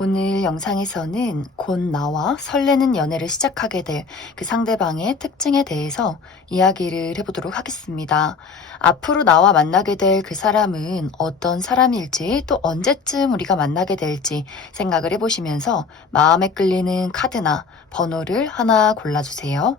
오늘 영상에서는 곧 나와 설레는 연애를 시작하게 될 그 상대방의 특징에 대해서 이야기를 해보도록 하겠습니다. 앞으로 나와 만나게 될 그 사람은 어떤 사람일지 또 언제쯤 우리가 만나게 될지 생각을 해보시면서 마음에 끌리는 카드나 번호를 하나 골라주세요.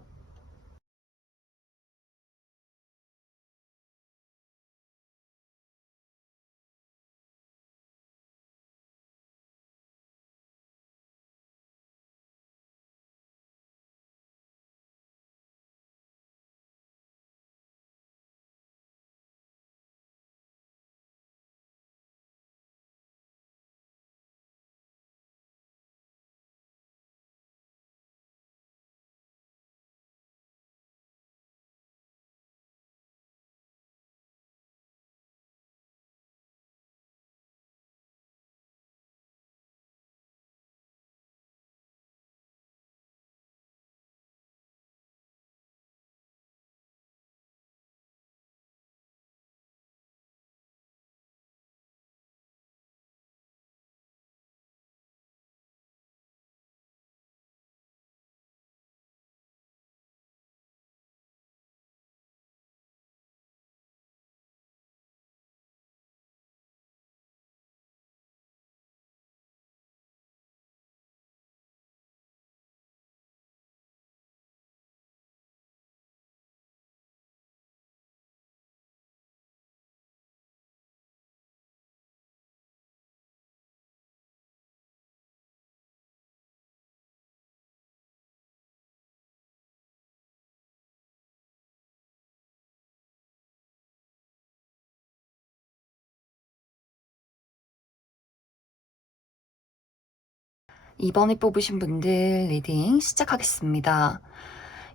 이번에 뽑으신 분들 리딩 시작하겠습니다.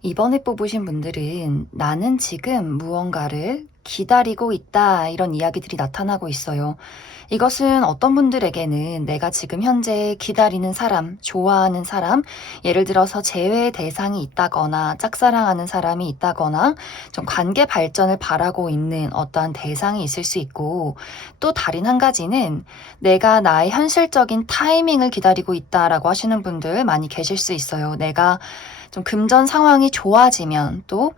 이번에 뽑으신 분들은 나는 지금 무언가를 기다리고 있다 이런 이야기들이 나타나고 있어요. 이것은 어떤 분들에게는 내가 지금 현재 기다리는 사람, 좋아하는 사람, 예를 들어서 재회 대상이 있다거나 짝사랑하는 사람이 있다거나 좀 관계 발전을 바라고 있는 어떠한 대상이 있을 수 있고, 또 다른 한 가지는 내가 나의 현실적인 타이밍을 기다리고 있다라고 하시는 분들 많이 계실 수 있어요. 내가 좀 금전 상황이 좋아지면, 또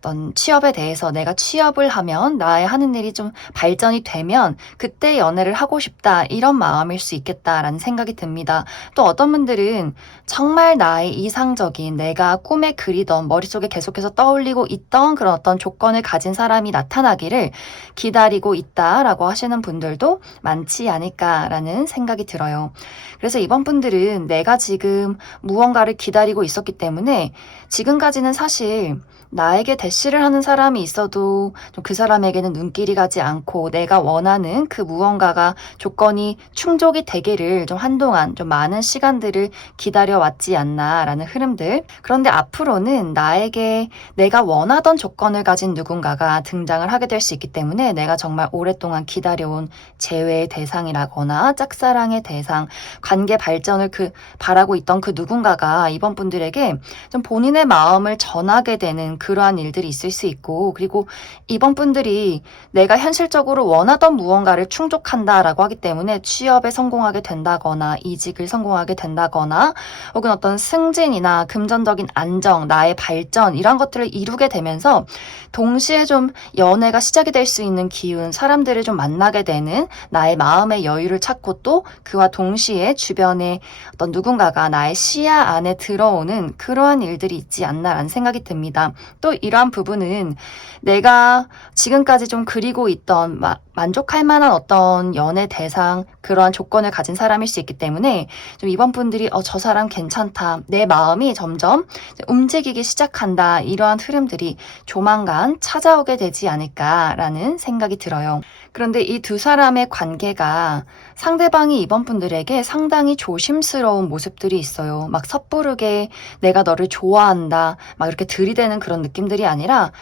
어떤 취업에 대해서 내가 취업을 하면 나의 하는 일이 좀 발전이 되면 그때 연애를 하고 싶다 이런 마음일 수 있겠다라는 생각이 듭니다. 또 어떤 분들은 정말 나의 이상적인 내가 꿈에 그리던 머릿속에 계속해서 떠올리고 있던 그런 어떤 조건을 가진 사람이 나타나기를 기다리고 있다라고 하시는 분들도 많지 않을까라는 생각이 들어요. 그래서 이번 분들은 내가 지금 무언가를 기다리고 있었기 때문에 지금까지는 사실 나에게 대시를 하는 사람이 있어도 좀 그 사람에게는 눈길이 가지 않고 내가 원하는 그 무언가가 조건이 충족이 되기를 좀 한동안 좀 많은 시간들을 기다려왔지 않나라는 흐름들. 그런데 앞으로는 나에게 내가 원하던 조건을 가진 누군가가 등장을 하게 될 수 있기 때문에 내가 정말 오랫동안 기다려온 재회의 대상이라거나 짝사랑의 대상, 관계 발전을 바라고 있던 그 누군가가 이번 분들에게 좀 본인의 마음을 전하게 되는 그러한 일들이 있을 수 있고, 그리고 이번 분들이 내가 현실적으로 원하던 무언가를 충족한다라고 하기 때문에 취업에 성공하게 된다거나 이직을 성공하게 된다거나 혹은 어떤 승진이나 금전적인 안정, 나의 발전 이런 것들을 이루게 되면서 동시에 좀 연애가 시작이 될 수 있는 기운, 사람들을 좀 만나게 되는 나의 마음의 여유를 찾고, 또 그와 동시에 주변에 어떤 누군가가 나의 시야 안에 들어오는 그러한 일들이 있지 않나라는 생각이 듭니다. 또 이러한 부분은 내가 지금까지 좀 그리고 있던 만족할 만한 어떤 연애 대상, 그러한 조건을 가진 사람일 수 있기 때문에 좀 이번 분들이 저 사람 괜찮다, 내 마음이 점점 움직이기 시작한다, 이러한 흐름들이 조만간 찾아오게 되지 않을까라는 생각이 들어요. 그런데 이 두 사람의 관계가 상대방이 이번 분들에게 상당히 조심스러운 모습들이 있어요. 막 섣부르게 내가 너를 좋아한다 막 이렇게 들이대는 그런 느낌들이 아니라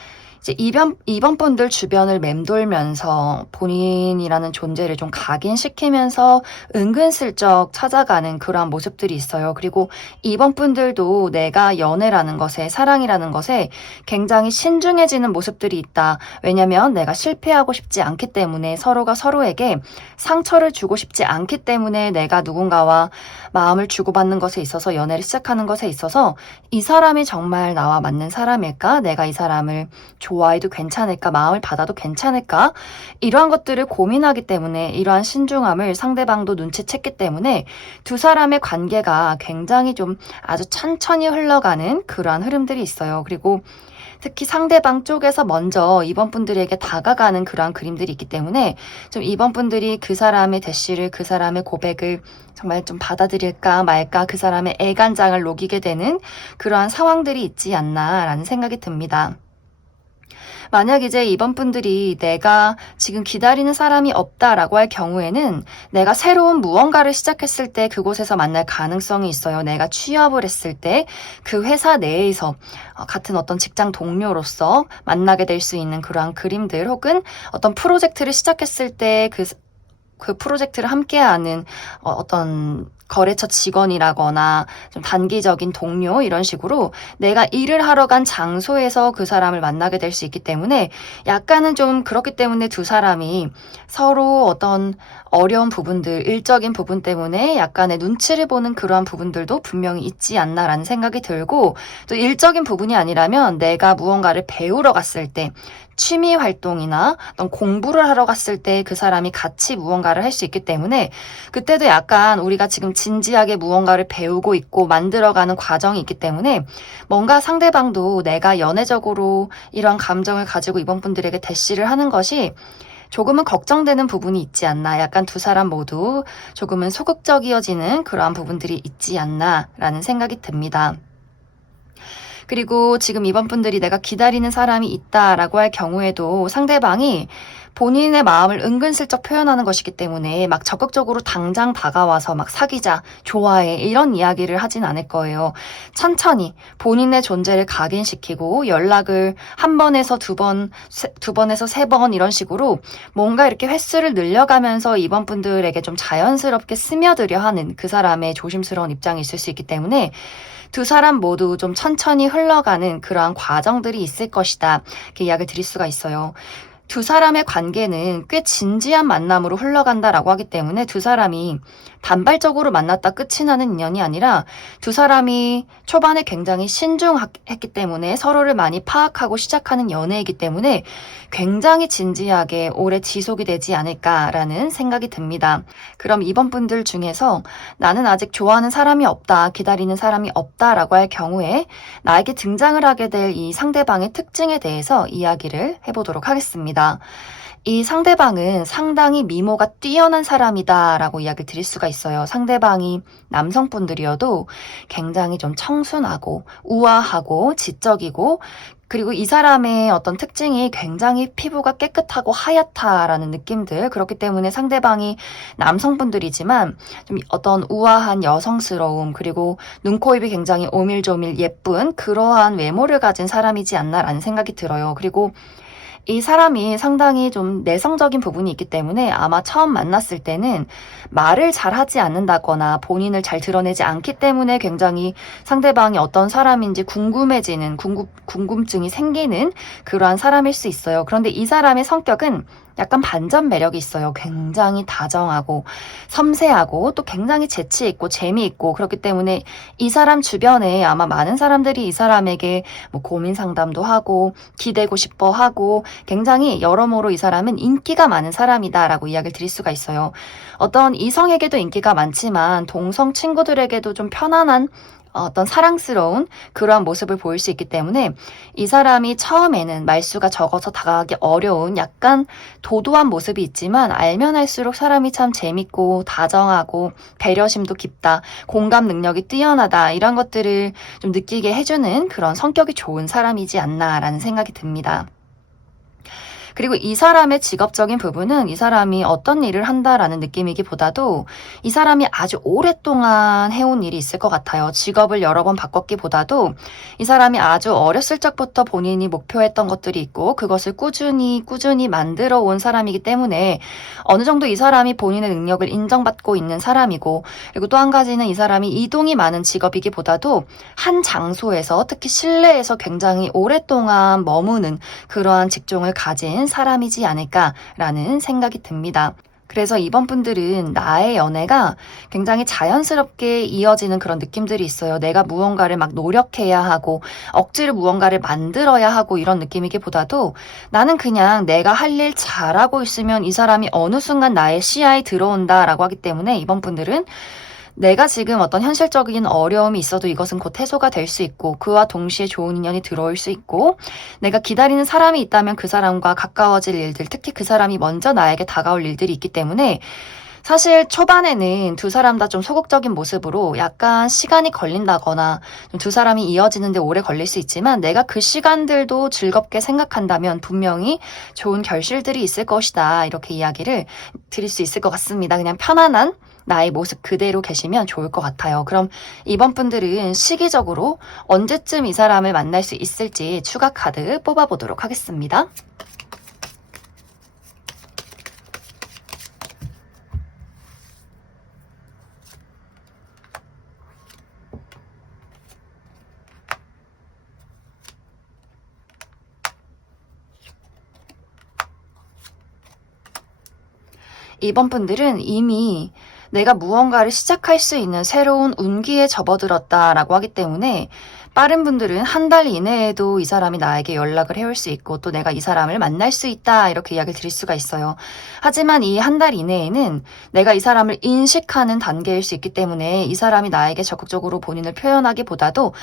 이제 이번 분들 주변을 맴돌면서 본인이라는 존재를 좀 각인시키면서 은근슬쩍 찾아가는 그러한 모습들이 있어요. 그리고 이번 분들도 내가 연애라는 것에, 사랑이라는 것에 굉장히 신중해지는 모습들이 있다. 왜냐면 내가 실패하고 싶지 않기 때문에, 서로가 서로에게 상처를 주고 싶지 않기 때문에 내가 누군가와 마음을 주고받는 것에 있어서, 연애를 시작하는 것에 있어서 이 사람이 정말 나와 맞는 사람일까? 내가 이 사람을 좋아해도 괜찮을까? 마음을 받아도 괜찮을까? 이러한 것들을 고민하기 때문에, 이러한 신중함을 상대방도 눈치챘기 때문에 두 사람의 관계가 굉장히 좀 아주 천천히 흘러가는 그러한 흐름들이 있어요. 그리고 특히 상대방 쪽에서 먼저 이번 분들에게 다가가는 그러한 그림들이 있기 때문에 좀 이번 분들이 그 사람의 대시를, 그 사람의 고백을 정말 좀 받아들일까 말까, 그 사람의 애간장을 녹이게 되는 그러한 상황들이 있지 않나라는 생각이 듭니다. 만약 이제 이번 분들이 내가 지금 기다리는 사람이 없다라고 할 경우에는 내가 새로운 무언가를 시작했을 때 그곳에서 만날 가능성이 있어요. 내가 취업을 했을 때 그 회사 내에서 같은 어떤 직장 동료로서 만나게 될 수 있는 그러한 그림들, 혹은 어떤 프로젝트를 시작했을 때 그 프로젝트를 함께하는 어떤 거래처 직원이라거나 좀 단기적인 동료, 이런 식으로 내가 일을 하러 간 장소에서 그 사람을 만나게 될 수 있기 때문에, 약간은 좀 그렇기 때문에 두 사람이 서로 어떤 어려운 부분들, 일적인 부분 때문에 약간의 눈치를 보는 그러한 부분들도 분명히 있지 않나라는 생각이 들고, 또 일적인 부분이 아니라면 내가 무언가를 배우러 갔을 때, 취미 활동이나 어떤 공부를 하러 갔을 때 그 사람이 같이 무언가를 할 수 있기 때문에, 그때도 약간 우리가 지금 진지하게 무언가를 배우고 있고 만들어가는 과정이 있기 때문에 뭔가 상대방도 내가 연애적으로 이런 감정을 가지고 이번 분들에게 대시를 하는 것이 조금은 걱정되는 부분이 있지 않나, 약간 두 사람 모두 조금은 소극적이어지는 그러한 부분들이 있지 않나라는 생각이 듭니다. 그리고 지금 이번 분들이 내가 기다리는 사람이 있다라고 할 경우에도 상대방이 본인의 마음을 은근슬쩍 표현하는 것이기 때문에 막 적극적으로 당장 다가와서 막 사귀자, 좋아해, 이런 이야기를 하진 않을 거예요. 천천히 본인의 존재를 각인시키고 연락을 한 번에서 두 번에서 세 번 이런 식으로 뭔가 이렇게 횟수를 늘려가면서 이번 분들에게 좀 자연스럽게 스며들려 하는 그 사람의 조심스러운 입장이 있을 수 있기 때문에 두 사람 모두 좀 천천히 흘러가는 그러한 과정들이 있을 것이다, 이렇게 이야기를 드릴 수가 있어요. 두 사람의 관계는 꽤 진지한 만남으로 흘러간다라고 하기 때문에 두 사람이 단발적으로 만났다 끝이 나는 인연이 아니라 두 사람이 초반에 굉장히 신중했기 때문에 서로를 많이 파악하고 시작하는 연애이기 때문에 굉장히 진지하게 오래 지속이 되지 않을까라는 생각이 듭니다. 그럼 이번 분들 중에서 나는 아직 좋아하는 사람이 없다, 기다리는 사람이 없다라고 할 경우에 나에게 등장을 하게 될 이 상대방의 특징에 대해서 이야기를 해보도록 하겠습니다. 이 상대방은 상당히 미모가 뛰어난 사람이다 라고 이야기를 드릴 수가 있어요. 상대방이 남성분들이어도 굉장히 좀 청순하고 우아하고 지적이고, 그리고 이 사람의 어떤 특징이 굉장히 피부가 깨끗하고 하얗다라는 느낌들, 그렇기 때문에 상대방이 남성분들이지만 좀 어떤 우아한 여성스러움, 그리고 눈, 코, 입이 굉장히 오밀조밀 예쁜 그러한 외모를 가진 사람이지 않나라는 생각이 들어요. 그리고 이 사람이 상당히 좀 내성적인 부분이 있기 때문에 아마 처음 만났을 때는 말을 잘 하지 않는다거나 본인을 잘 드러내지 않기 때문에 굉장히 상대방이 어떤 사람인지 궁금해지는, 궁금증이 생기는 그러한 사람일 수 있어요. 그런데 이 사람의 성격은 약간 반전 매력이 있어요. 굉장히 다정하고 섬세하고 또 굉장히 재치있고 재미있고, 그렇기 때문에 이 사람 주변에 아마 많은 사람들이 이 사람에게 뭐 고민 상담도 하고 기대고 싶어 하고, 굉장히 여러모로 이 사람은 인기가 많은 사람이다라고 이야기를 드릴 수가 있어요. 어떤 이성에게도 인기가 많지만 동성 친구들에게도 좀 편안한 어떤 사랑스러운 그러한 모습을 보일 수 있기 때문에 이 사람이 처음에는 말수가 적어서 다가가기 어려운 약간 도도한 모습이 있지만, 알면 할수록 사람이 참 재밌고 다정하고 배려심도 깊다, 공감 능력이 뛰어나다, 이런 것들을 좀 느끼게 해주는 그런 성격이 좋은 사람이지 않나라는 생각이 듭니다. 그리고 이 사람의 직업적인 부분은 이 사람이 어떤 일을 한다라는 느낌이기보다도 이 사람이 아주 오랫동안 해온 일이 있을 것 같아요. 직업을 여러 번 바꿨기보다도 이 사람이 아주 어렸을 적부터 본인이 목표했던 것들이 있고 그것을 꾸준히 만들어 온 사람이기 때문에 어느 정도 이 사람이 본인의 능력을 인정받고 있는 사람이고, 그리고 또 한 가지는 이 사람이 이동이 많은 직업이기보다도 한 장소에서, 특히 실내에서 굉장히 오랫동안 머무는 그러한 직종을 가진 사람이지 않을까라는 생각이 듭니다. 그래서 이번 분들은 나의 연애가 굉장히 자연스럽게 이어지는 그런 느낌들이 있어요. 내가 무언가를 막 노력해야 하고 억지로 무언가를 만들어야 하고 이런 느낌이기보다도 나는 그냥 내가 할 일 잘하고 있으면 이 사람이 어느 순간 나의 시야에 들어온다라고 하기 때문에 이번 분들은 내가 지금 어떤 현실적인 어려움이 있어도 이것은 곧 해소가 될 수 있고, 그와 동시에 좋은 인연이 들어올 수 있고, 내가 기다리는 사람이 있다면 그 사람과 가까워질 일들, 특히 그 사람이 먼저 나에게 다가올 일들이 있기 때문에 사실 초반에는 두 사람 다 좀 소극적인 모습으로 약간 시간이 걸린다거나 두 사람이 이어지는데 오래 걸릴 수 있지만, 내가 그 시간들도 즐겁게 생각한다면 분명히 좋은 결실들이 있을 것이다, 이렇게 이야기를 드릴 수 있을 것 같습니다. 그냥 편안한 나의 모습 그대로 계시면 좋을 것 같아요. 그럼 이번 분들은 시기적으로 언제쯤 이 사람을 만날 수 있을지 추가 카드 뽑아보도록 하겠습니다. 이번 분들은 이미 내가 무언가를 시작할 수 있는 새로운 운기에 접어들었다라고 하기 때문에 빠른 분들은 한 달 이내에도 이 사람이 나에게 연락을 해올 수 있고 또 내가 이 사람을 만날 수 있다, 이렇게 이야기를 드릴 수가 있어요. 하지만 이 한 달 이내에는 내가 이 사람을 인식하는 단계일 수 있기 때문에 이 사람이 나에게 적극적으로 본인을 표현하기보다도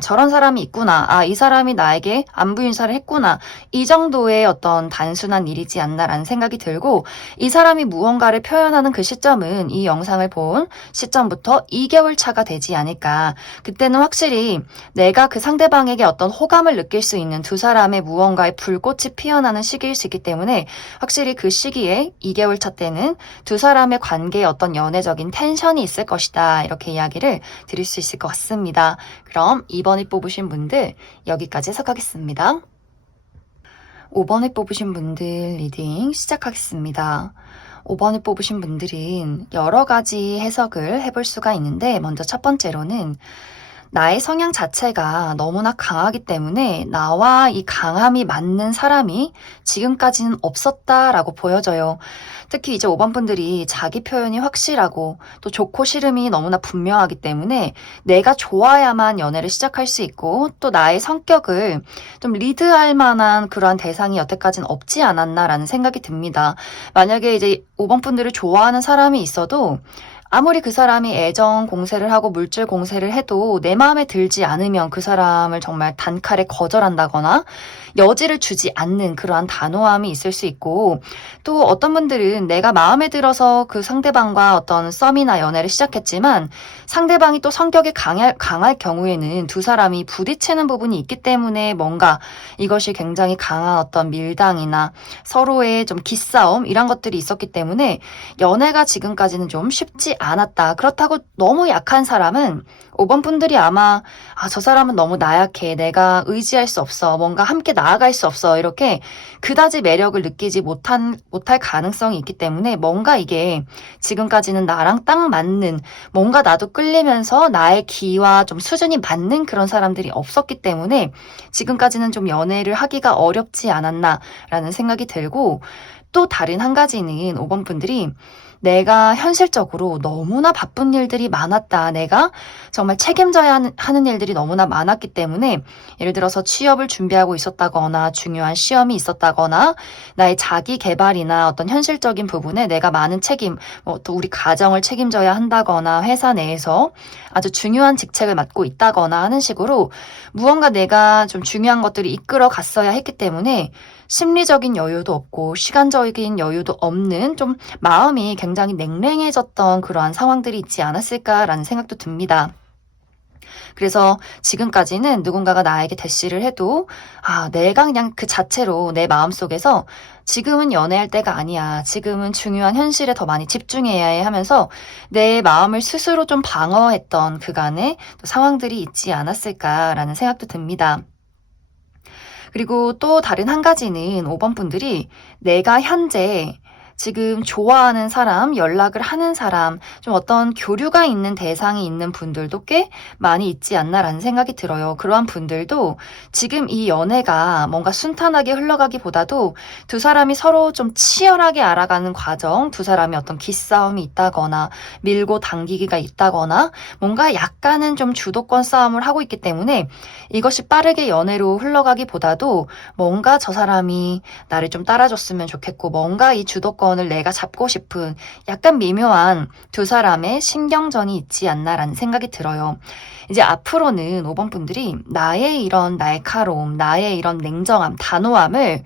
저런 사람이 있구나, 이 사람이 나에게 안부 인사를 했구나, 이 정도의 어떤 단순한 일이지 않나라는 생각이 들고, 이 사람이 무언가를 표현하는 그 시점은 이 영상을 본 시점부터 2개월 차가 되지 않을까. 그때는 확실히 내가 그 상대방에게 어떤 호감을 느낄 수 있는 두 사람의 무언가의 불꽃이 피어나는 시기일 수 있기 때문에 확실히 그 시기에 2개월 차 때는 두 사람의 관계에 어떤 연애적인 텐션이 있을 것이다, 이렇게 이야기를 드릴 수 있을 것 같습니다. 그럼 2번을 뽑으신 분들 여기까지 해석하겠습니다. 5번을 뽑으신 분들 리딩 시작하겠습니다. 5번을 뽑으신 분들은 여러 가지 해석을 해볼 수가 있는데, 먼저 첫 번째로는 나의 성향 자체가 너무나 강하기 때문에 나와 이 강함이 맞는 사람이 지금까지는 없었다라고 보여져요. 특히 이제 5번 분들이 자기 표현이 확실하고 또 좋고 싫음이 너무나 분명하기 때문에 내가 좋아야만 연애를 시작할 수 있고, 또 나의 성격을 좀 리드할 만한 그러한 대상이 여태까지는 없지 않았나라는 생각이 듭니다. 만약에 이제 5번 분들을 좋아하는 사람이 있어도 아무리 그 사람이 애정 공세를 하고 물질 공세를 해도 내 마음에 들지 않으면 그 사람을 정말 단칼에 거절한다거나 여지를 주지 않는 그러한 단호함이 있을 수 있고, 또 어떤 분들은 내가 마음에 들어서 그 상대방과 어떤 썸이나 연애를 시작했지만 상대방이 또 성격이 강할 경우에는 두 사람이 부딪히는 부분이 있기 때문에 뭔가 이것이 굉장히 강한 어떤 밀당이나 서로의 좀 기싸움, 이런 것들이 있었기 때문에 연애가 지금까지는 좀 쉽지 않았다. 그렇다고 너무 약한 사람은 5번 분들이 아마 저 사람은 너무 나약해, 내가 의지할 수 없어, 뭔가 함께 나아갈 수 없어, 이렇게 그다지 매력을 느끼지 못할 가능성이 있기 때문에 뭔가 이게 지금까지는 나랑 딱 맞는, 뭔가 나도 끌리면서 나의 기와 좀 수준이 맞는 그런 사람들이 없었기 때문에 지금까지는 좀 연애를 하기가 어렵지 않았나라는 생각이 들고, 또 다른 한 가지는 5번 분들이 내가 현실적으로 너무나 바쁜 일들이 많았다, 내가 정말 책임져야 하는 일들이 너무나 많았기 때문에 예를 들어서 취업을 준비하고 있었다거나 중요한 시험이 있었다거나 나의 자기 개발이나 어떤 현실적인 부분에 내가 많은 책임, 또 우리 가정을 책임져야 한다거나 회사 내에서 아주 중요한 직책을 맡고 있다거나 하는 식으로 무언가 내가 좀 중요한 것들이 이끌어 갔어야 했기 때문에 심리적인 여유도 없고 시간적인 여유도 없는, 좀 마음이 굉장히 냉랭해졌던 그러한 상황들이 있지 않았을까라는 생각도 듭니다. 그래서 지금까지는 누군가가 나에게 대시를 해도 내가 그냥 그 자체로 내 마음속에서 지금은 연애할 때가 아니야. 지금은 중요한 현실에 더 많이 집중해야 해 하면서 내 마음을 스스로 좀 방어했던 그간의 또 상황들이 있지 않았을까라는 생각도 듭니다. 그리고 또 다른 한 가지는 5번 분들이 내가 현재 지금 좋아하는 사람, 연락을 하는 사람, 좀 어떤 교류가 있는 대상이 있는 분들도 꽤 많이 있지 않나라는 생각이 들어요. 그러한 분들도 지금 이 연애가 뭔가 순탄하게 흘러가기보다도 두 사람이 서로 좀 치열하게 알아가는 과정, 두 사람이 어떤 기싸움이 있다거나 밀고 당기기가 있다거나 뭔가 약간은 좀 주도권 싸움을 하고 있기 때문에 이것이 빠르게 연애로 흘러가기보다도 뭔가 저 사람이 나를 좀 따라줬으면 좋겠고 뭔가 이 주도권을 내가 잡고 싶은 약간 미묘한 두 사람의 신경전이 있지 않나라는 생각이 들어요. 이제 앞으로는 5번 분들이 나의 이런 날카로움, 나의 이런 냉정함, 단호함을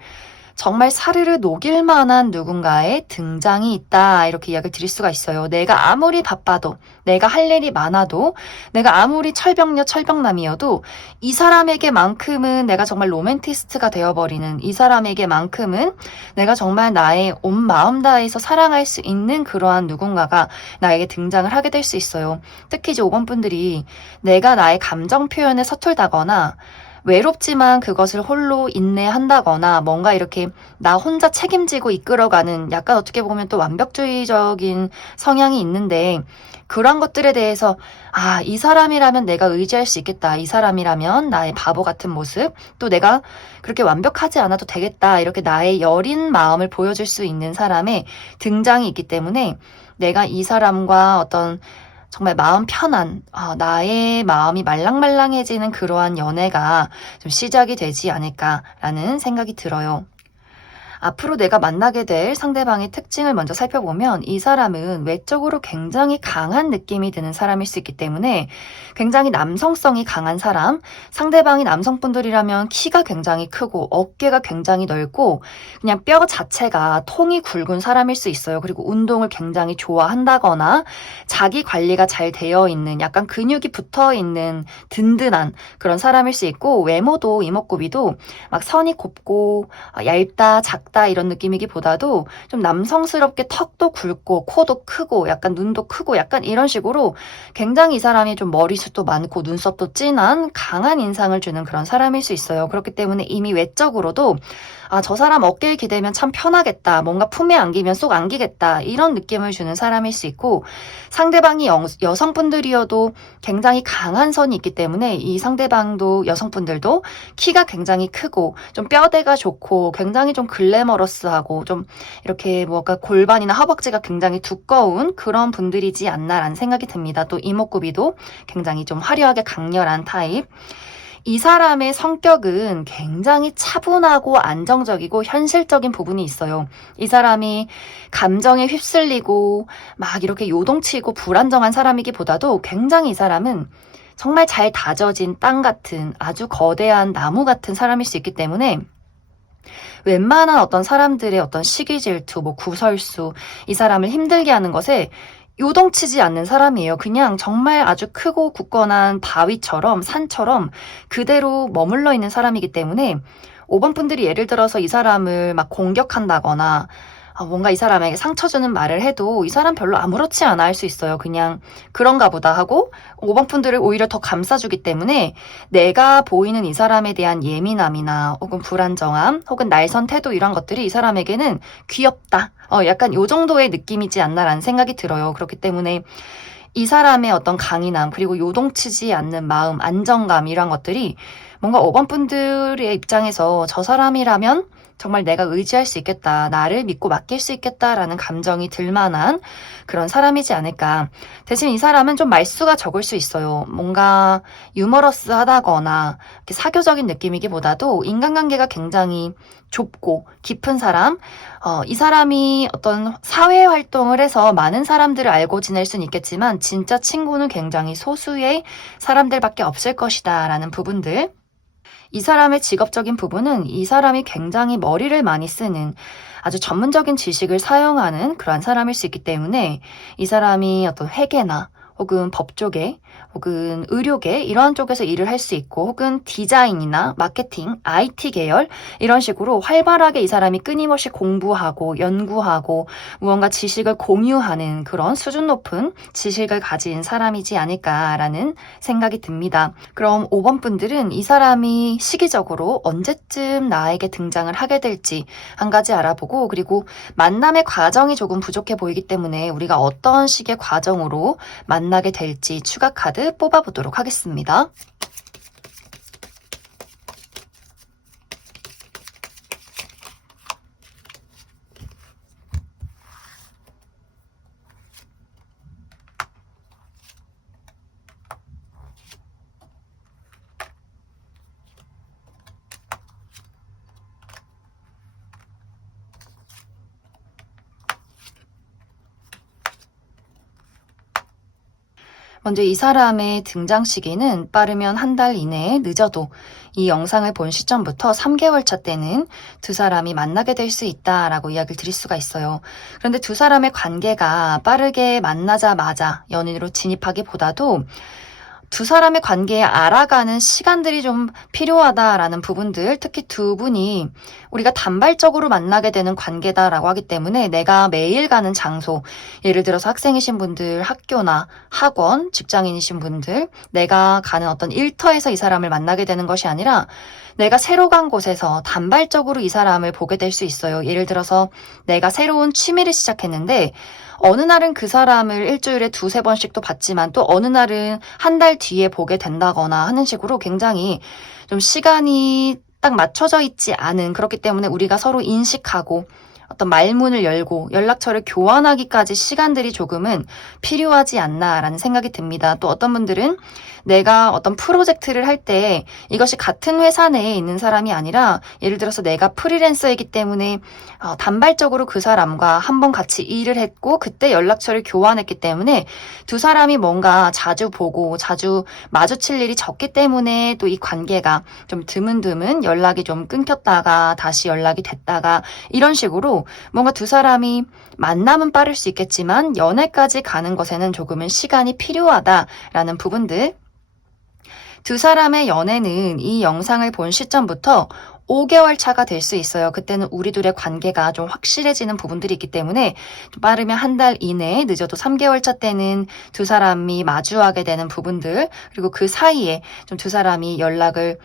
정말 사르르 녹일 만한 누군가의 등장이 있다 이렇게 이야기를 드릴 수가 있어요. 내가 아무리 바빠도 내가 할 일이 많아도 내가 아무리 철벽녀 철벽남이어도 이 사람에게만큼은 내가 정말 로맨티스트가 되어버리는 이 사람에게만큼은 내가 정말 나의 온 마음 다해서 사랑할 수 있는 그러한 누군가가 나에게 등장을 하게 될 수 있어요. 특히 이제 5번 분들이 내가 나의 감정 표현에 서툴다거나 외롭지만 그것을 홀로 인내한다거나 뭔가 이렇게 나 혼자 책임지고 이끌어가는 약간 어떻게 보면 또 완벽주의적인 성향이 있는데 그런 것들에 대해서 이 사람이라면 내가 의지할 수 있겠다. 이 사람이라면 나의 바보 같은 모습 또 내가 그렇게 완벽하지 않아도 되겠다. 이렇게 나의 여린 마음을 보여줄 수 있는 사람의 등장이 있기 때문에 내가 이 사람과 어떤 정말 마음 편한 나의 마음이 말랑말랑해지는 그러한 연애가 좀 시작이 되지 않을까라는 생각이 들어요. 앞으로 내가 만나게 될 상대방의 특징을 먼저 살펴보면 이 사람은 외적으로 굉장히 강한 느낌이 드는 사람일 수 있기 때문에 굉장히 남성성이 강한 사람, 상대방이 남성분들이라면 키가 굉장히 크고 어깨가 굉장히 넓고 그냥 뼈 자체가 통이 굵은 사람일 수 있어요. 그리고 운동을 굉장히 좋아한다거나 자기 관리가 잘 되어 있는 약간 근육이 붙어 있는 든든한 그런 사람일 수 있고 외모도 이목구비도 막 선이 곱고 얇다, 작다 이런 느낌이기보다도 좀 남성스럽게 턱도 굵고 코도 크고 약간 눈도 크고 약간 이런 식으로 굉장히 이 사람이 좀 머리숱도 많고 눈썹도 진한 강한 인상을 주는 그런 사람일 수 있어요. 그렇기 때문에 이미 외적으로도 저 사람 어깨에 기대면 참 편하겠다. 뭔가 품에 안기면 쏙 안기겠다. 이런 느낌을 주는 사람일 수 있고 상대방이 여성분들이어도 굉장히 강한 선이 있기 때문에 이 상대방도 여성분들도 키가 굉장히 크고 좀 뼈대가 좋고 굉장히 좀 글래머러스하고 좀 이렇게 뭔가 골반이나 허벅지가 굉장히 두꺼운 그런 분들이지 않나라는 생각이 듭니다. 또 이목구비도 굉장히 좀 화려하게 강렬한 타입. 이 사람의 성격은 굉장히 차분하고 안정적이고 현실적인 부분이 있어요. 이 사람이 감정에 휩쓸리고 막 이렇게 요동치고 불안정한 사람이기보다도 굉장히 이 사람은 정말 잘 다져진 땅 같은 아주 거대한 나무 같은 사람일 수 있기 때문에 웬만한 어떤 사람들의 어떤 시기 질투, 구설수, 이 사람을 힘들게 하는 것에 요동치지 않는 사람이에요. 그냥 정말 아주 크고 굳건한 바위처럼 산처럼 그대로 머물러 있는 사람이기 때문에 5번 분들이 예를 들어서 이 사람을 막 공격한다거나 뭔가 이 사람에게 상처 주는 말을 해도 이 사람 별로 아무렇지 않아 할 수 있어요. 그냥 그런가 보다 하고 5번 분들을 오히려 더 감싸주기 때문에 내가 보이는 이 사람에 대한 예민함이나 혹은 불안정함 혹은 날선 태도 이런 것들이 이 사람에게는 귀엽다. 약간 요 정도의 느낌이지 않나라는 생각이 들어요. 그렇기 때문에 이 사람의 어떤 강인함 그리고 요동치지 않는 마음, 안정감 이런 것들이 뭔가 5번 분들의 입장에서 저 사람이라면 정말 내가 의지할 수 있겠다. 나를 믿고 맡길 수 있겠다라는 감정이 들 만한 그런 사람이지 않을까. 대신 이 사람은 좀 말수가 적을 수 있어요. 뭔가 유머러스하다거나 이렇게 사교적인 느낌이기보다도 인간관계가 굉장히 좁고 깊은 사람. 이 사람이 어떤 사회 활동을 해서 많은 사람들을 알고 지낼 수는 있겠지만 진짜 친구는 굉장히 소수의 사람들밖에 없을 것이다 라는 부분들. 이 사람의 직업적인 부분은 이 사람이 굉장히 머리를 많이 쓰는 아주 전문적인 지식을 사용하는 그러한 사람일 수 있기 때문에 이 사람이 어떤 회계나 혹은 법조계, 혹은 의료계 이러한 쪽에서 일을 할 수 있고 혹은 디자인이나 마케팅, IT 계열 이런 식으로 활발하게 이 사람이 끊임없이 공부하고 연구하고 무언가 지식을 공유하는 그런 수준 높은 지식을 가진 사람이지 않을까라는 생각이 듭니다. 그럼 5번 분들은 이 사람이 시기적으로 언제쯤 나에게 등장을 하게 될지 한 가지 알아보고 그리고 만남의 과정이 조금 부족해 보이기 때문에 우리가 어떤 식의 과정으로 만나게 될지 추가 카드 뽑아보도록 하겠습니다. 먼저 이 사람의 등장 시기는 빠르면 한 달 이내에 늦어도 이 영상을 본 시점부터 3개월 차 때는 두 사람이 만나게 될 수 있다라고 이야기를 드릴 수가 있어요. 그런데 두 사람의 관계가 빠르게 만나자마자 연인으로 진입하기보다도 두 사람의 관계에 알아가는 시간들이 좀 필요하다라는 부분들, 특히 두 분이 우리가 단발적으로 만나게 되는 관계다라고 하기 때문에 내가 매일 가는 장소, 예를 들어서 학생이신 분들, 학교나 학원, 직장인이신 분들, 내가 가는 어떤 일터에서 이 사람을 만나게 되는 것이 아니라 내가 새로 간 곳에서 단발적으로 이 사람을 보게 될 수 있어요. 예를 들어서 내가 새로운 취미를 시작했는데 어느 날은 그 사람을 일주일에 두세 번씩도 봤지만 또 어느 날은 한 달 뒤에 보게 된다거나 하는 식으로 굉장히 좀 시간이 딱 맞춰져 있지 않은 그렇기 때문에 우리가 서로 인식하고 어떤 말문을 열고 연락처를 교환하기까지 시간들이 조금은 필요하지 않나라는 생각이 듭니다. 또 어떤 분들은 내가 어떤 프로젝트를 할 때 이것이 같은 회사 내에 있는 사람이 아니라 예를 들어서 내가 프리랜서이기 때문에 단발적으로 그 사람과 한번 같이 일을 했고 그때 연락처를 교환했기 때문에 두 사람이 뭔가 자주 보고 자주 마주칠 일이 적기 때문에 또 이 관계가 좀 드문드문 연락이 좀 끊겼다가 다시 연락이 됐다가 이런 식으로 뭔가 두 사람이 만남은 빠를 수 있겠지만 연애까지 가는 것에는 조금은 시간이 필요하다라는 부분들. 두 사람의 연애는 이 영상을 본 시점부터 5개월 차가 될 수 있어요. 그때는 우리 둘의 관계가 좀 확실해지는 부분들이 있기 때문에 좀 빠르면 한 달 이내에 늦어도 3개월 차 때는 두 사람이 마주하게 되는 부분들 그리고 그 사이에 좀 두 사람이 연락을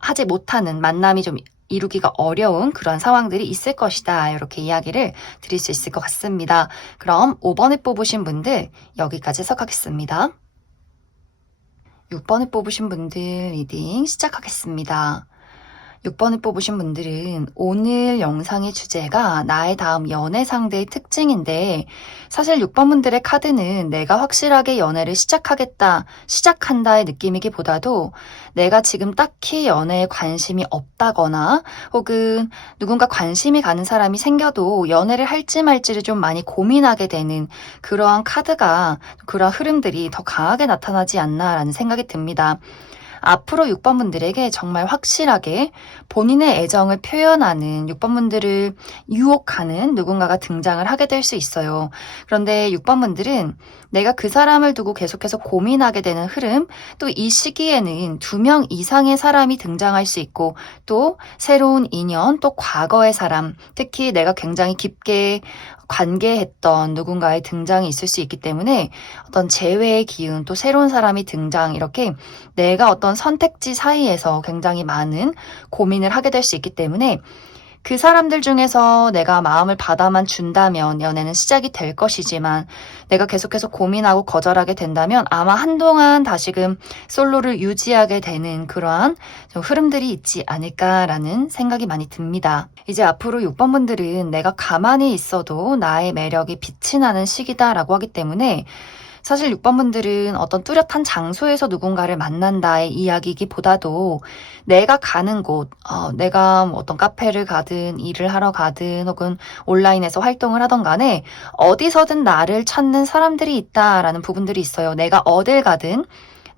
하지 못하는 만남이 좀 이루기가 어려운 그런 상황들이 있을 것이다. 이렇게 이야기를 드릴 수 있을 것 같습니다. 그럼 5번을 뽑으신 분들 여기까지 해석하겠습니다. 6번을 뽑으신 분들 리딩 시작하겠습니다. 6번을 뽑으신 분들은 오늘 영상의 주제가 나의 다음 연애 상대의 특징인데 사실 6번 분들의 카드는 내가 확실하게 연애를 시작한다의 느낌이기보다도 내가 지금 딱히 연애에 관심이 없다거나 혹은 누군가 관심이 가는 사람이 생겨도 연애를 할지 말지를 좀 많이 고민하게 되는 그러한 카드가 그러한 흐름들이 더 강하게 나타나지 않나라는 생각이 듭니다. 앞으로 6번 분들에게 정말 확실하게 본인의 애정을 표현하는 6번 분들을 유혹하는 누군가가 등장을 하게 될 수 있어요. 그런데 6번 분들은 내가 그 사람을 두고 계속해서 고민하게 되는 흐름, 또 이 시기에는 2명 이상의 사람이 등장할 수 있고 또 새로운 인연, 또 과거의 사람, 특히 내가 굉장히 깊게 관계했던 누군가의 등장이 있을 수 있기 때문에 어떤 재회의 기운, 또 새로운 사람이 등장, 이렇게 내가 어떤 선택지 사이에서 굉장히 많은 고민을 하게 될 수 있기 때문에 그 사람들 중에서 내가 마음을 받아만 준다면 연애는 시작이 될 것이지만 내가 계속해서 고민하고 거절하게 된다면 아마 한동안 다시금 솔로를 유지하게 되는 그러한 좀 흐름들이 있지 않을까라는 생각이 많이 듭니다. 이제 앞으로 6번 분들은 내가 가만히 있어도 나의 매력이 빛이 나는 시기다라고 하기 때문에 사실 6번 분들은 어떤 뚜렷한 장소에서 누군가를 만난다의 이야기이기보다도 내가 가는 곳, 내가 뭐 어떤 카페를 가든 일을 하러 가든 혹은 온라인에서 활동을 하던 간에 어디서든 나를 찾는 사람들이 있다라는 부분들이 있어요. 내가 어딜 가든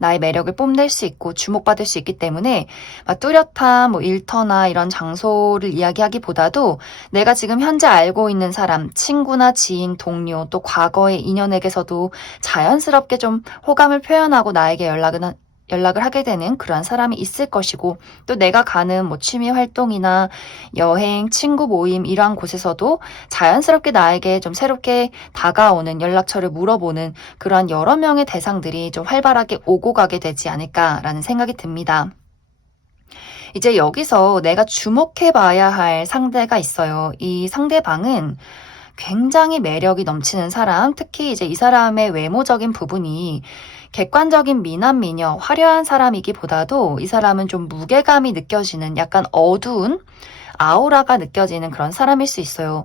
나의 매력을 뽐낼 수 있고 주목받을 수 있기 때문에 막 뚜렷한 뭐 일터나 이런 장소를 이야기하기보다도 내가 지금 현재 알고 있는 사람, 친구나 지인, 동료, 또 과거의 인연에게서도 자연스럽게 좀 호감을 표현하고 나에게 연락을 하게 되는 그러한 사람이 있을 것이고, 또 내가 가는 뭐 취미 활동이나 여행, 친구 모임 이러한 곳에서도 자연스럽게 나에게 좀 새롭게 다가오는 연락처를 물어보는 그러한 여러 명의 대상들이 좀 활발하게 오고 가게 되지 않을까라는 생각이 듭니다. 이제 여기서 내가 주목해 봐야 할 상대가 있어요. 이 상대방은 굉장히 매력이 넘치는 사람, 특히 이제 이 사람의 외모적인 부분이 객관적인 미남 미녀, 화려한 사람이기보다도 이 사람은 좀 무게감이 느껴지는 약간 어두운 아우라가 느껴지는 그런 사람일 수 있어요.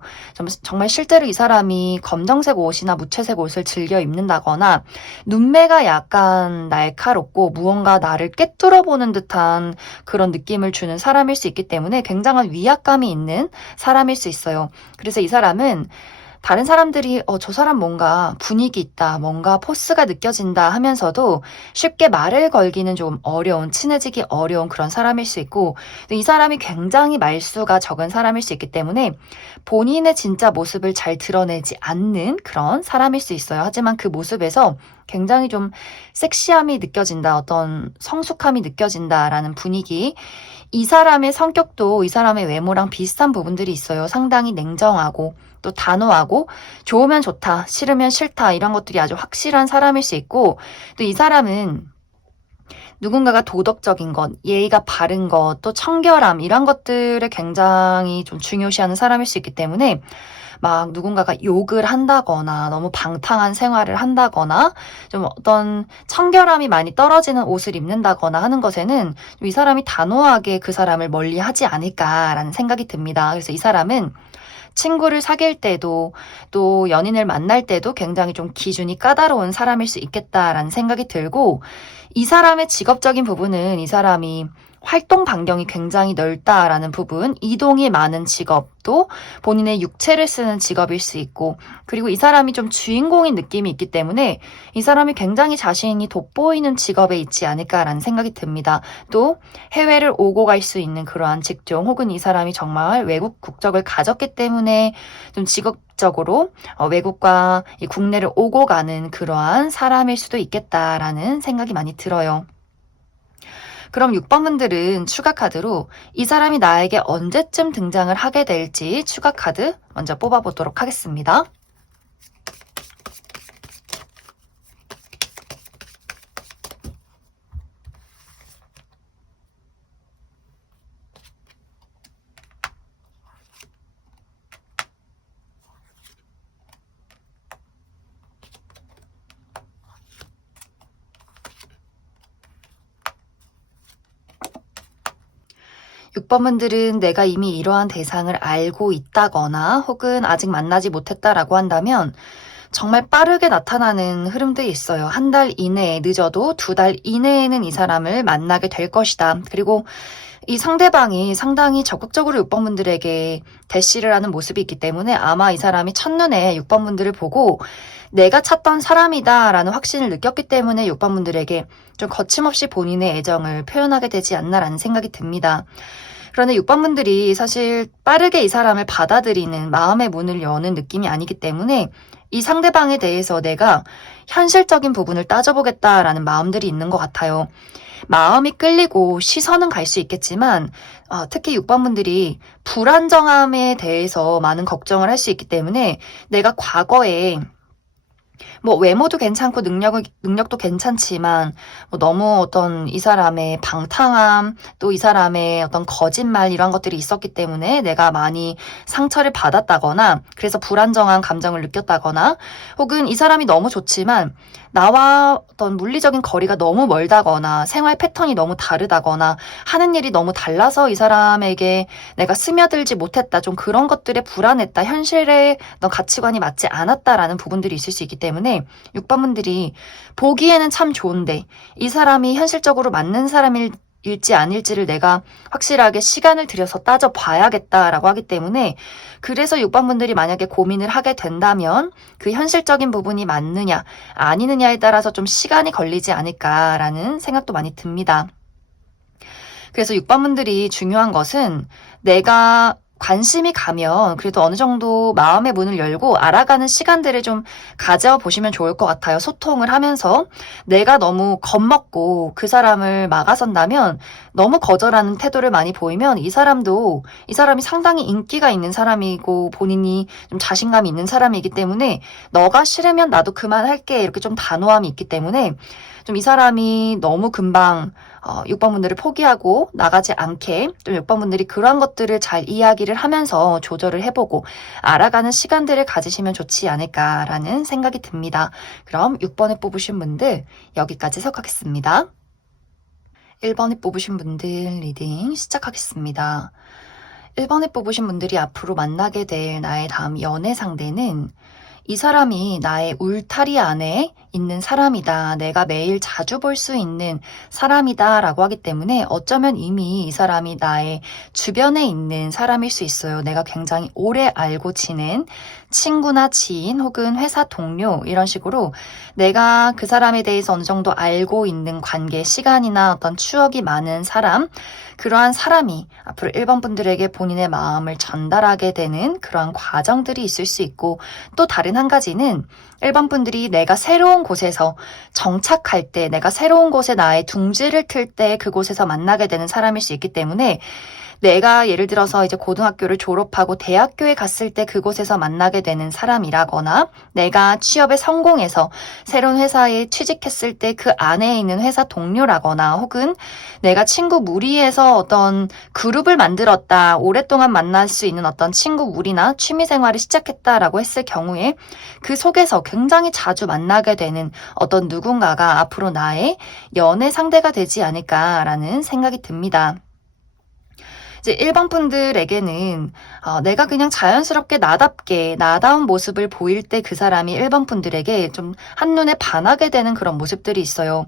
정말 실제로 이 사람이 검정색 옷이나 무채색 옷을 즐겨 입는다거나 눈매가 약간 날카롭고 무언가 나를 꿰뚫어 보는 듯한 그런 느낌을 주는 사람일 수 있기 때문에 굉장한 위압감이 있는 사람일 수 있어요. 그래서 이 사람은 다른 사람들이 저 사람 뭔가 분위기 있다, 뭔가 포스가 느껴진다 하면서도 쉽게 말을 걸기는 좀 어려운, 친해지기 어려운 그런 사람일 수 있고, 또 이 사람이 굉장히 말수가 적은 사람일 수 있기 때문에 본인의 진짜 모습을 잘 드러내지 않는 그런 사람일 수 있어요. 하지만 그 모습에서 굉장히 좀 섹시함이 느껴진다, 어떤 성숙함이 느껴진다라는 분위기. 이 사람의 성격도 이 사람의 외모랑 비슷한 부분들이 있어요. 상당히 냉정하고 또 단호하고 좋으면 좋다, 싫으면 싫다 이런 것들이 아주 확실한 사람일 수 있고, 또 이 사람은 누군가가 도덕적인 것, 예의가 바른 것, 또 청결함 이런 것들을 굉장히 좀 중요시하는 사람일 수 있기 때문에 막 누군가가 욕을 한다거나 너무 방탕한 생활을 한다거나 좀 어떤 청결함이 많이 떨어지는 옷을 입는다거나 하는 것에는 이 사람이 단호하게 그 사람을 멀리하지 않을까라는 생각이 듭니다. 그래서 이 사람은 친구를 사귈 때도 또 연인을 만날 때도 굉장히 좀 기준이 까다로운 사람일 수 있겠다라는 생각이 들고, 이 사람의 직업적인 부분은 이 사람이 활동 반경이 굉장히 넓다라는 부분, 이동이 많은 직업도 본인의 육체를 쓰는 직업일 수 있고, 그리고 이 사람이 좀 주인공인 느낌이 있기 때문에 이 사람이 굉장히 자신이 돋보이는 직업에 있지 않을까라는 생각이 듭니다. 또 해외를 오고 갈 수 있는 그러한 직종, 혹은 이 사람이 정말 외국 국적을 가졌기 때문에 좀 직업적으로 외국과 이 국내를 오고 가는 그러한 사람일 수도 있겠다라는 생각이 많이 들어요. 그럼 6번 분들은 추가 카드로 이 사람이 나에게 언제쯤 등장을 하게 될지 추가 카드 먼저 뽑아보도록 하겠습니다. 6번 분들은 내가 이미 이러한 대상을 알고 있다거나 혹은 아직 만나지 못했다라고 한다면 정말 빠르게 나타나는 흐름들이 있어요. 한 달 이내에, 늦어도 2달 이내에는 이 사람을 만나게 될 것이다. 그리고 이 상대방이 상당히 적극적으로 6번 분들에게 대시를 하는 모습이 있기 때문에 아마 이 사람이 첫눈에 6번 분들을 보고 내가 찾던 사람이다라는 확신을 느꼈기 때문에 6번 분들에게 좀 거침없이 본인의 애정을 표현하게 되지 않나라는 생각이 듭니다. 그런데 6번 분들이 사실 빠르게 이 사람을 받아들이는 마음의 문을 여는 느낌이 아니기 때문에 이 상대방에 대해서 내가 현실적인 부분을 따져보겠다라는 마음들이 있는 것 같아요. 마음이 끌리고 시선은 갈 수 있겠지만 특히 6번 분들이 불안정함에 대해서 많은 걱정을 할 수 있기 때문에 내가 과거에 뭐 외모도 괜찮고 능력도 괜찮지만 뭐 너무 어떤 이 사람의 방탕함, 또 이 사람의 어떤 거짓말 이런 것들이 있었기 때문에 내가 많이 상처를 받았다거나 그래서 불안정한 감정을 느꼈다거나, 혹은 이 사람이 너무 좋지만 나와 어떤 물리적인 거리가 너무 멀다거나 생활 패턴이 너무 다르다거나 하는 일이 너무 달라서 이 사람에게 내가 스며들지 못했다, 좀 그런 것들에 불안했다, 현실의 어떤 가치관이 맞지 않았다라는 부분들이 있을 수 있기 때문에 6번 분들이 보기에는 참 좋은데 이 사람이 현실적으로 맞는 사람일 일지 아닐지를 내가 확실하게 시간을 들여서 따져봐야겠다라고 하기 때문에 그래서 6번 분들이 만약에 고민을 하게 된다면 그 현실적인 부분이 맞느냐 아니느냐에 따라서 좀 시간이 걸리지 않을까라는 생각도 많이 듭니다. 그래서 6번 분들이 중요한 것은 내가 관심이 가면 그래도 어느 정도 마음의 문을 열고 알아가는 시간들을 좀 가져보시면 좋을 것 같아요. 소통을 하면서 내가 너무 겁먹고 그 사람을 막아선다면 너무 거절하는 태도를 많이 보이면 이 사람이 상당히 인기가 있는 사람이고 본인이 좀 자신감이 있는 사람이기 때문에 너가 싫으면 나도 그만할게 이렇게 좀 단호함이 있기 때문에 좀 이 사람이 너무 금방 6번 분들을 포기하고 나가지 않게 좀 6번 분들이 그런 것들을 잘 이야기를 하면서 조절을 해보고 알아가는 시간들을 가지시면 좋지 않을까라는 생각이 듭니다. 그럼 6번에 뽑으신 분들 여기까지 해석하겠습니다. 1번에 뽑으신 분들 리딩 시작하겠습니다. 1번에 뽑으신 분들이 앞으로 만나게 될 나의 다음 연애 상대는 이 사람이 나의 울타리 안에 있는 사람이다. 내가 매일 자주 볼 수 있는 사람이다 라고 하기 때문에 어쩌면 이미 이 사람이 나의 주변에 있는 사람일 수 있어요. 내가 굉장히 오래 알고 지낸 친구나 지인 혹은 회사 동료 이런 식으로 내가 그 사람에 대해서 어느 정도 알고 있는 관계 시간이나 어떤 추억이 많은 사람 그러한 사람이 앞으로 1번 분들에게 본인의 마음을 전달하게 되는 그러한 과정들이 있을 수 있고 또 다른 한 가지는 1번 분들이 내가 새로운 곳에서 정착할 때 내가 새로운 곳에 나의 둥지를 틀 때 그곳에서 만나게 되는 사람일 수 있기 때문에 내가 예를 들어서 이제 고등학교를 졸업하고 대학교에 갔을 때 그곳에서 만나게 되는 사람이라거나 내가 취업에 성공해서 새로운 회사에 취직했을 때 그 안에 있는 회사 동료라거나 혹은 내가 친구 무리에서 어떤 그룹을 만들었다 오랫동안 만날 수 있는 어떤 친구 무리나 취미생활을 시작했다라고 했을 경우에 그 속에서 굉장히 자주 만나게 되는 어떤 누군가가 앞으로 나의 연애 상대가 되지 않을까라는 생각이 듭니다. 이제 1번 분들에게는 내가 그냥 자연스럽게 나답게 나다운 모습을 보일 때 그 사람이 1번 분들에게 좀 한눈에 반하게 되는 그런 모습들이 있어요.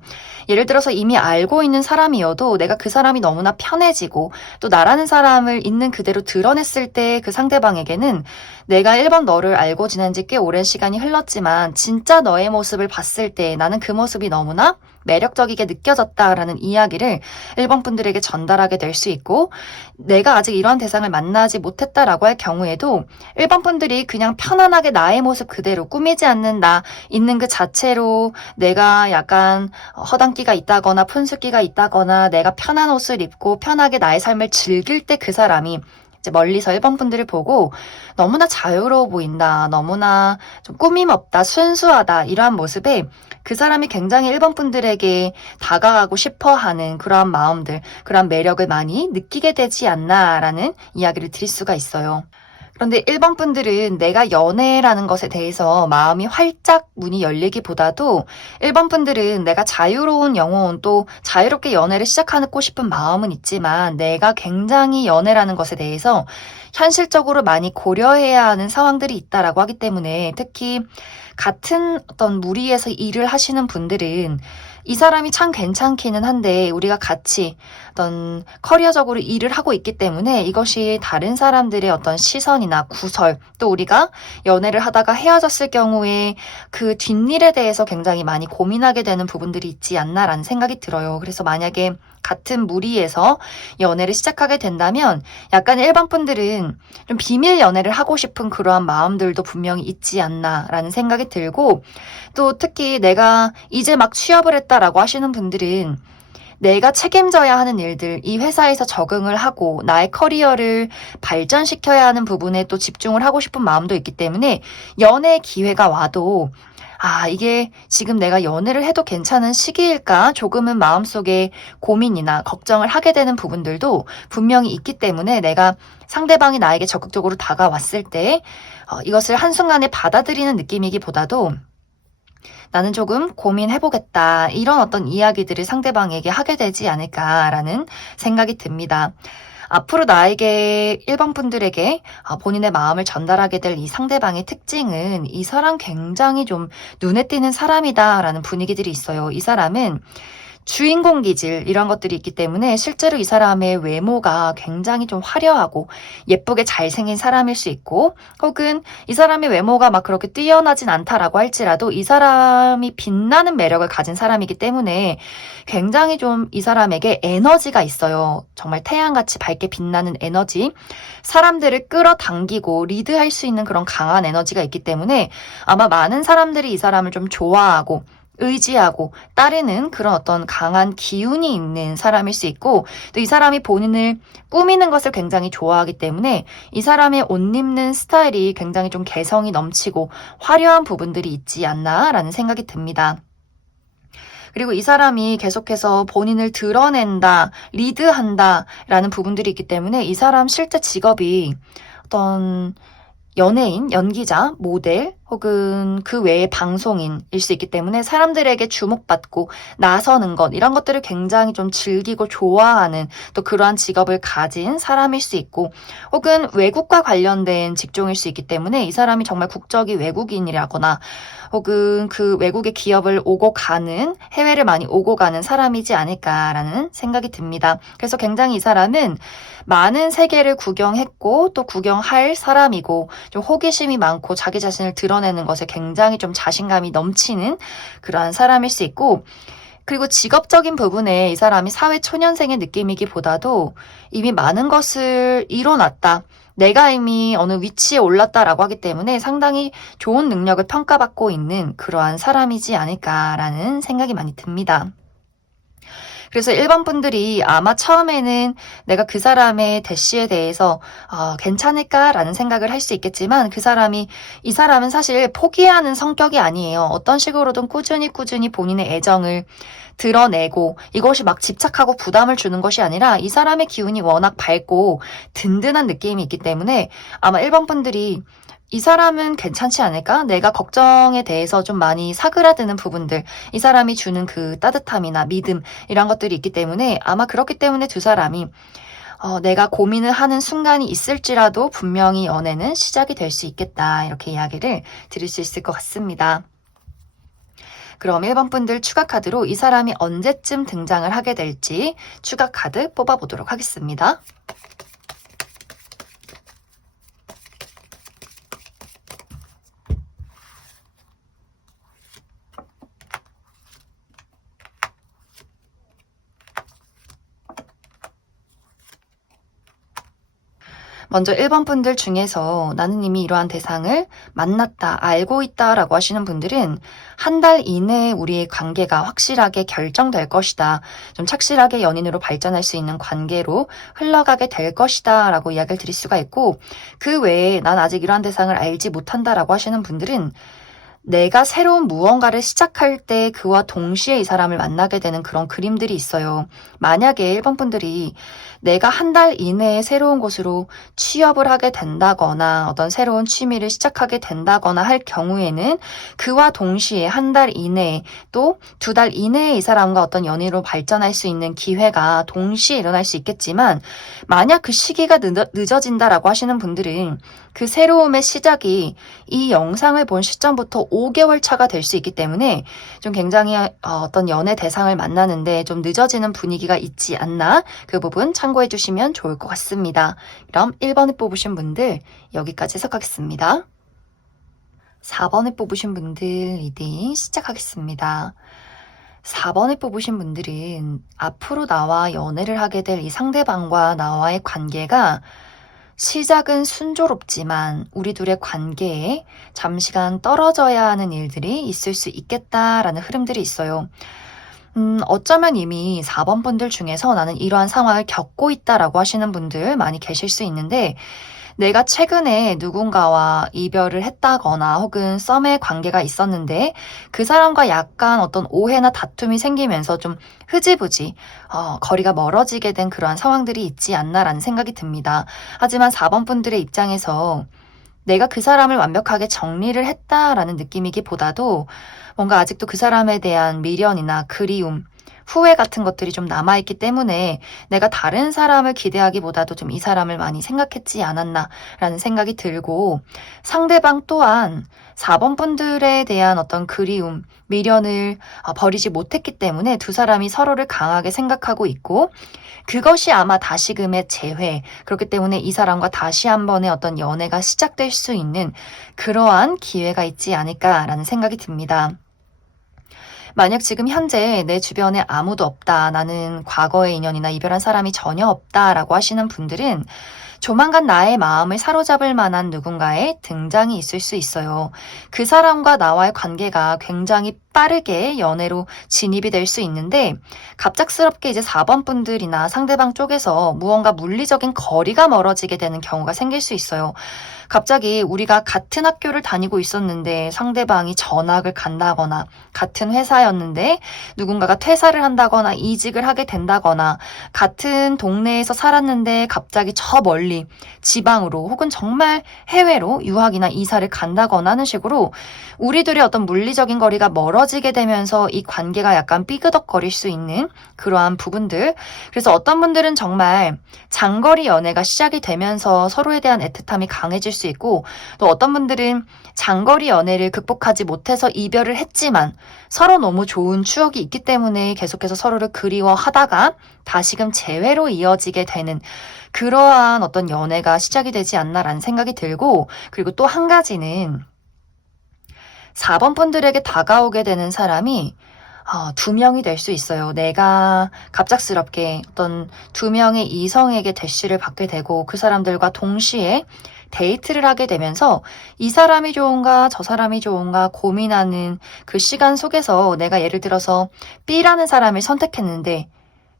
예를 들어서 이미 알고 있는 사람이어도 내가 그 사람이 너무나 편해지고 또 나라는 사람을 있는 그대로 드러냈을 때 그 상대방에게는 내가 1번 너를 알고 지낸 지 꽤 오랜 시간이 흘렀지만 진짜 너의 모습을 봤을 때 나는 그 모습이 너무나 매력적이게 느껴졌다라는 이야기를 1번 분들에게 전달하게 될 수 있고 내가 아직 이런 대상을 만나지 못했다라고 할 경우에도 1번 분들이 그냥 편안하게 나의 모습 그대로 꾸미지 않는 나 있는 그 자체로 내가 약간 허당기가 있다거나 푼숫기가 있다거나 내가 편한 옷을 입고 편하게 나의 삶을 즐길 때 그 사람이 이제 멀리서 1번 분들을 보고 너무나 자유로워 보인다. 너무나 좀 꾸밈 없다. 순수하다. 이러한 모습에 그 사람이 굉장히 1번 분들에게 다가가고 싶어 하는 그러한 마음들, 그러한 매력을 많이 느끼게 되지 않나라는 이야기를 드릴 수가 있어요. 그런데 1번 분들은 내가 연애라는 것에 대해서 마음이 활짝 문이 열리기보다도 1번 분들은 내가 자유로운 영혼 또 자유롭게 연애를 시작하고 싶은 마음은 있지만 내가 굉장히 연애라는 것에 대해서 현실적으로 많이 고려해야 하는 상황들이 있다라고 하기 때문에 특히 같은 어떤 무리에서 일을 하시는 분들은 이 사람이 참 괜찮기는 한데 우리가 같이 어떤 커리어적으로 일을 하고 있기 때문에 이것이 다른 사람들의 어떤 시선이나 구설 또 우리가 연애를 하다가 헤어졌을 경우에 그 뒷일에 대해서 굉장히 많이 고민하게 되는 부분들이 있지 않나라는 생각이 들어요. 그래서 만약에 같은 무리에서 연애를 시작하게 된다면 약간 1번 분들은 좀 비밀 연애를 하고 싶은 그러한 마음들도 분명히 있지 않나라는 생각이 들고 또 특히 내가 이제 막 취업을 했다라고 하시는 분들은 내가 책임져야 하는 일들, 이 회사에서 적응을 하고 나의 커리어를 발전시켜야 하는 부분에 또 집중을 하고 싶은 마음도 있기 때문에 연애 기회가 와도 이게 지금 내가 연애를 해도 괜찮은 시기일까? 조금은 마음속에 고민이나 걱정을 하게 되는 부분들도 분명히 있기 때문에 내가 상대방이 나에게 적극적으로 다가왔을 때 이것을 한순간에 받아들이는 느낌이기보다도 나는 조금 고민해보겠다. 이런 어떤 이야기들을 상대방에게 하게 되지 않을까라는 생각이 듭니다. 앞으로 나에게 1번 분들에게 본인의 마음을 전달하게 될 이 상대방의 특징은 이 사람 굉장히 좀 눈에 띄는 사람이다 라는 분위기들이 있어요. 이 사람은 주인공 기질 이런 것들이 있기 때문에 실제로 이 사람의 외모가 굉장히 좀 화려하고 예쁘게 잘생긴 사람일 수 있고, 혹은 이 사람의 외모가 막 그렇게 뛰어나진 않다라고 할지라도 이 사람이 빛나는 매력을 가진 사람이기 때문에 굉장히 좀 이 사람에게 에너지가 있어요. 정말 태양같이 밝게 빛나는 에너지, 사람들을 끌어당기고 리드할 수 있는 그런 강한 에너지가 있기 때문에 아마 많은 사람들이 이 사람을 좀 좋아하고 의지하고 따르는 그런 어떤 강한 기운이 있는 사람일 수 있고, 또 이 사람이 본인을 꾸미는 것을 굉장히 좋아하기 때문에 이 사람의 옷 입는 스타일이 굉장히 좀 개성이 넘치고 화려한 부분들이 있지 않나라는 생각이 듭니다. 그리고 이 사람이 계속해서 본인을 드러낸다, 리드한다 라는 부분들이 있기 때문에 이 사람 실제 직업이 어떤 연예인, 연기자, 모델 혹은 그 외의 방송인일 수 있기 때문에 사람들에게 주목받고 나서는 것, 이런 것들을 굉장히 좀 즐기고 좋아하는 또 그러한 직업을 가진 사람일 수 있고, 혹은 외국과 관련된 직종일 수 있기 때문에 이 사람이 정말 국적이 외국인이라거나 혹은 그 외국의 기업을 오고 가는, 해외를 많이 오고 가는 사람이지 않을까라는 생각이 듭니다. 그래서 굉장히 이 사람은 많은 세계를 구경했고 또 구경할 사람이고, 좀 호기심이 많고 자기 자신을 드러내는 것에 굉장히 좀 자신감이 넘치는 그러한 사람일 수 있고, 그리고 직업적인 부분에 이 사람이 사회 초년생의 느낌이기보다도 이미 많은 것을 이뤄놨다, 내가 이미 어느 위치에 올랐다라고 하기 때문에 상당히 좋은 능력을 평가받고 있는 그러한 사람이지 않을까라는 생각이 많이 듭니다. 그래서 일반 분들이 아마 처음에는 내가 그 사람의 대시에 대해서 괜찮을까라는 생각을 할 수 있겠지만, 이 사람은 사실 포기하는 성격이 아니에요. 어떤 식으로든 꾸준히 본인의 애정을 드러내고, 이것이 막 집착하고 부담을 주는 것이 아니라 이 사람의 기운이 워낙 밝고 든든한 느낌이 있기 때문에 아마 일반 분들이 이 사람은 괜찮지 않을까? 내가 걱정에 대해서 좀 많이 사그라드는 부분들, 이 사람이 주는 그 따뜻함이나 믿음, 이런 것들이 있기 때문에 아마 그렇기 때문에 두 사람이 내가 고민을 하는 순간이 있을지라도 분명히 연애는 시작이 될 수 있겠다, 이렇게 이야기를 드릴 수 있을 것 같습니다. 그럼 1번 분들 추가 카드로 이 사람이 언제쯤 등장을 하게 될지 추가 카드 뽑아보도록 하겠습니다. 먼저 1번 분들 중에서 나는 이미 이러한 대상을 만났다, 알고 있다 라고 하시는 분들은 한 달 이내에 우리의 관계가 확실하게 결정될 것이다, 좀 착실하게 연인으로 발전할 수 있는 관계로 흘러가게 될 것이다 라고 이야기를 드릴 수가 있고, 그 외에 난 아직 이러한 대상을 알지 못한다 라고 하시는 분들은 내가 새로운 무언가를 시작할 때 그와 동시에 이 사람을 만나게 되는 그런 그림들이 있어요. 만약에 1번 분들이 내가 한 달 이내에 새로운 곳으로 취업을 하게 된다거나 어떤 새로운 취미를 시작하게 된다거나 할 경우에는 그와 동시에 한 달 이내에 또 2달 이내에 이 사람과 어떤 연인으로 발전할 수 있는 기회가 동시에 일어날 수 있겠지만, 만약 그 시기가 늦어진다라고 하시는 분들은 그 새로움의 시작이 이 영상을 본 시점부터 5개월 차가 될 수 있기 때문에 좀 굉장히 어떤 연애 대상을 만나는데 좀 늦어지는 분위기가 있지 않나, 그 부분 참고해 주시면 좋을 것 같습니다. 그럼 1번을 뽑으신 분들 여기까지 해석하겠습니다. 4번을 뽑으신 분들 리딩 시작하겠습니다. 4번을 뽑으신 분들은 앞으로 나와 연애를 하게 될 이 상대방과 나와의 관계가 시작은 순조롭지만 우리 둘의 관계에 잠시간 떨어져야 하는 일들이 있을 수 있겠다라는 흐름들이 있어요. 어쩌면 이미 4번 분들 중에서 나는 이러한 상황을 겪고 있다라고 하시는 분들 많이 계실 수 있는데, 내가 최근에 누군가와 이별을 했다거나 혹은 썸의 관계가 있었는데 그 사람과 약간 어떤 오해나 다툼이 생기면서 좀 흐지부지 거리가 멀어지게 된 그러한 상황들이 있지 않나라는 생각이 듭니다. 하지만 4번 분들의 입장에서 내가 그 사람을 완벽하게 정리를 했다라는 느낌이기보다도 뭔가 아직도 그 사람에 대한 미련이나 그리움 후회 같은 것들이 좀 남아있기 때문에 내가 다른 사람을 기대하기보다도 좀 이 사람을 많이 생각했지 않았나라는 생각이 들고, 상대방 또한 4번 분들에 대한 어떤 그리움, 미련을 버리지 못했기 때문에 두 사람이 서로를 강하게 생각하고 있고, 그것이 아마 다시금의 재회, 그렇기 때문에 이 사람과 다시 한 번의 어떤 연애가 시작될 수 있는 그러한 기회가 있지 않을까라는 생각이 듭니다. 만약 지금 현재 내 주변에 아무도 없다, 나는 과거의 인연이나 이별한 사람이 전혀 없다라고 하시는 분들은 조만간 나의 마음을 사로잡을 만한 누군가의 등장이 있을 수 있어요. 그 사람과 나와의 관계가 굉장히 빠르게 연애로 진입이 될 수 있는데, 갑작스럽게 이제 4번 분들이나 상대방 쪽에서 무언가 물리적인 거리가 멀어지게 되는 경우가 생길 수 있어요. 갑자기 우리가 같은 학교를 다니고 있었는데 상대방이 전학을 간다거나, 같은 회사였는데 누군가가 퇴사를 한다거나 이직을 하게 된다거나, 같은 동네에서 살았는데 갑자기 저 멀리 지방으로 혹은 정말 해외로 유학이나 이사를 간다거나 하는 식으로 우리들의 어떤 물리적인 거리가 멀어지게 되면서 이 관계가 약간 삐그덕거릴 수 있는 그러한 부분들. 그래서 어떤 분들은 정말 장거리 연애가 시작이 되면서 서로에 대한 애틋함이 강해질 수 있고, 또 어떤 분들은 장거리 연애를 극복하지 못해서 이별을 했지만 서로 너무 좋은 추억이 있기 때문에 계속해서 서로를 그리워하다가 다시금 재회로 이어지게 되는 그러한 어떤 연애가 시작이 되지 않나라는 생각이 들고, 그리고 또 한 가지는 4번 분들에게 다가오게 되는 사람이 2명이 될 수 있어요. 내가 갑작스럽게 어떤 2명의 이성에게 대시를 받게 되고 그 사람들과 동시에 데이트를 하게 되면서 이 사람이 좋은가 저 사람이 좋은가 고민하는 그 시간 속에서 내가 예를 들어서 B라는 사람을 선택했는데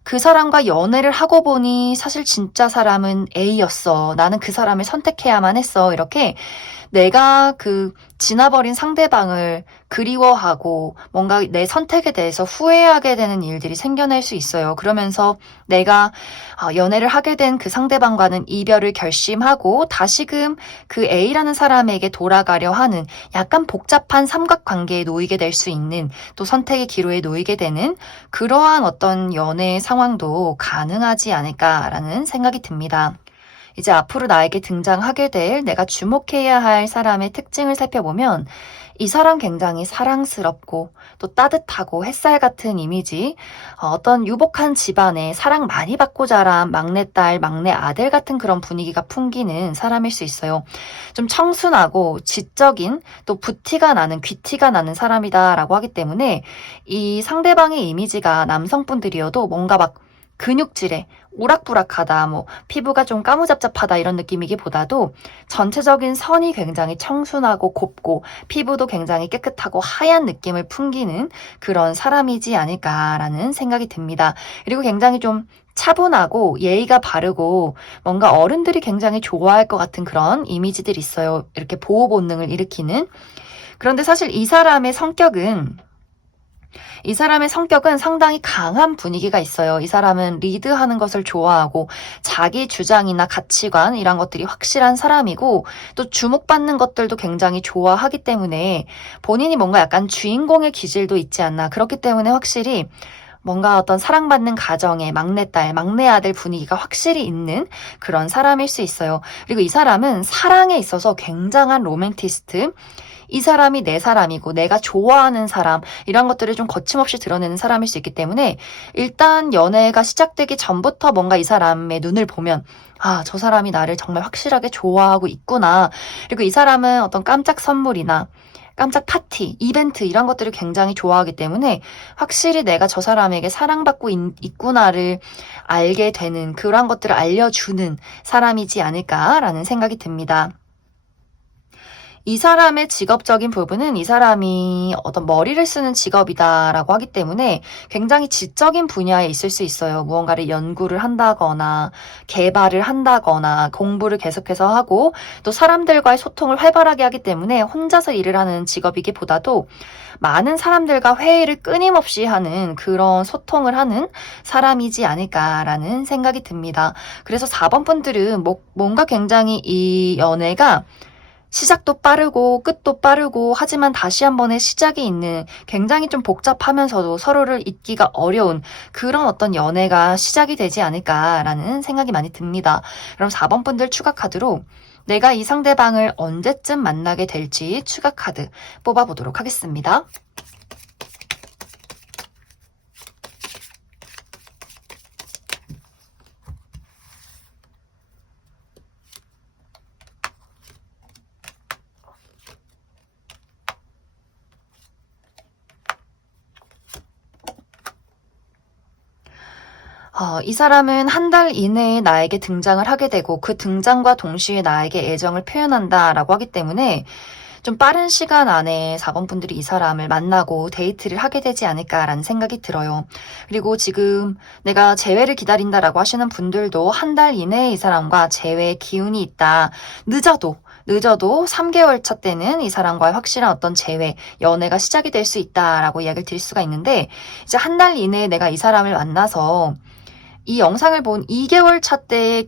그 사람과 연애를 하고 보니 사실 진짜 사람은 A였어. 나는 그 사람을 선택해야만 했어. 이렇게 내가 그 지나버린 상대방을 그리워하고 뭔가 내 선택에 대해서 후회하게 되는 일들이 생겨날 수 있어요. 그러면서 내가 연애를 하게 된 그 상대방과는 이별을 결심하고 다시금 그 A라는 사람에게 돌아가려 하는 약간 복잡한 삼각관계에 놓이게 될 수 있는, 또 선택의 기로에 놓이게 되는 그러한 어떤 연애 상황도 가능하지 않을까라는 생각이 듭니다. 이제 앞으로 나에게 등장하게 될 내가 주목해야 할 사람의 특징을 살펴보면, 이 사람 굉장히 사랑스럽고 또 따뜻하고 햇살 같은 이미지, 어떤 유복한 집안에 사랑 많이 받고 자란 막내딸, 막내 아들 같은 그런 분위기가 풍기는 사람일 수 있어요. 좀 청순하고 지적인, 또 부티가 나는, 귀티가 나는 사람이다라고 하기 때문에 이 상대방의 이미지가 남성분들이어도 뭔가 막 근육질에 우락부락하다, 피부가 좀 까무잡잡하다 이런 느낌이기보다도 전체적인 선이 굉장히 청순하고 곱고 피부도 굉장히 깨끗하고 하얀 느낌을 풍기는 그런 사람이지 않을까라는 생각이 듭니다. 그리고 굉장히 좀 차분하고 예의가 바르고 뭔가 어른들이 굉장히 좋아할 것 같은 그런 이미지들이 있어요. 이렇게 보호 본능을 일으키는. 그런데 사실 이 사람의 성격은 상당히 강한 분위기가 있어요. 이 사람은 리드하는 것을 좋아하고 자기 주장이나 가치관 이런 것들이 확실한 사람이고, 또 주목받는 것들도 굉장히 좋아하기 때문에 본인이 뭔가 약간 주인공의 기질도 있지 않나. 그렇기 때문에 확실히 뭔가 어떤 사랑받는 가정의 막내딸, 막내아들 분위기가 확실히 있는 그런 사람일 수 있어요. 그리고 이 사람은 사랑에 있어서 굉장한 로맨티스트, 이 사람이 내 사람이고 내가 좋아하는 사람, 이런 것들을 좀 거침없이 드러내는 사람일 수 있기 때문에 일단 연애가 시작되기 전부터 뭔가 이 사람의 눈을 보면 저 사람이 나를 정말 확실하게 좋아하고 있구나. 그리고 이 사람은 어떤 깜짝 선물이나 깜짝 파티, 이벤트 이런 것들을 굉장히 좋아하기 때문에 확실히 내가 저 사람에게 사랑받고 있구나를 알게 되는, 그런 것들을 알려주는 사람이지 않을까라는 생각이 듭니다. 이 사람의 직업적인 부분은 이 사람이 어떤 머리를 쓰는 직업이다라고 하기 때문에 굉장히 지적인 분야에 있을 수 있어요. 무언가를 연구를 한다거나 개발을 한다거나 공부를 계속해서 하고, 또 사람들과의 소통을 활발하게 하기 때문에 혼자서 일을 하는 직업이기보다도 많은 사람들과 회의를 끊임없이 하는 그런 소통을 하는 사람이지 않을까라는 생각이 듭니다. 그래서 4번 분들은 뭔가 굉장히 이 연애가 시작도 빠르고 끝도 빠르고 하지만 다시 한 번의 시작이 있는 굉장히 좀 복잡하면서도 서로를 잊기가 어려운 그런 어떤 연애가 시작이 되지 않을까라는 생각이 많이 듭니다. 그럼 4번 분들 추가 카드로 내가 이 상대방을 언제쯤 만나게 될지 추가 카드 뽑아보도록 하겠습니다. 이 사람은 한 달 이내에 나에게 등장을 하게 되고 그 등장과 동시에 나에게 애정을 표현한다라고 하기 때문에 좀 빠른 시간 안에 4번 분들이 이 사람을 만나고 데이트를 하게 되지 않을까라는 생각이 들어요. 그리고 지금 내가 재회를 기다린다라고 하시는 분들도 한 달 이내에 이 사람과 재회의 기운이 있다. 늦어도 3개월 차 때는 이 사람과의 확실한 어떤 재회, 연애가 시작이 될 수 있다라고 이야기를 드릴 수가 있는데 이제 한 달 이내에 내가 이 사람을 만나서 이 영상을 본 2개월 차 때에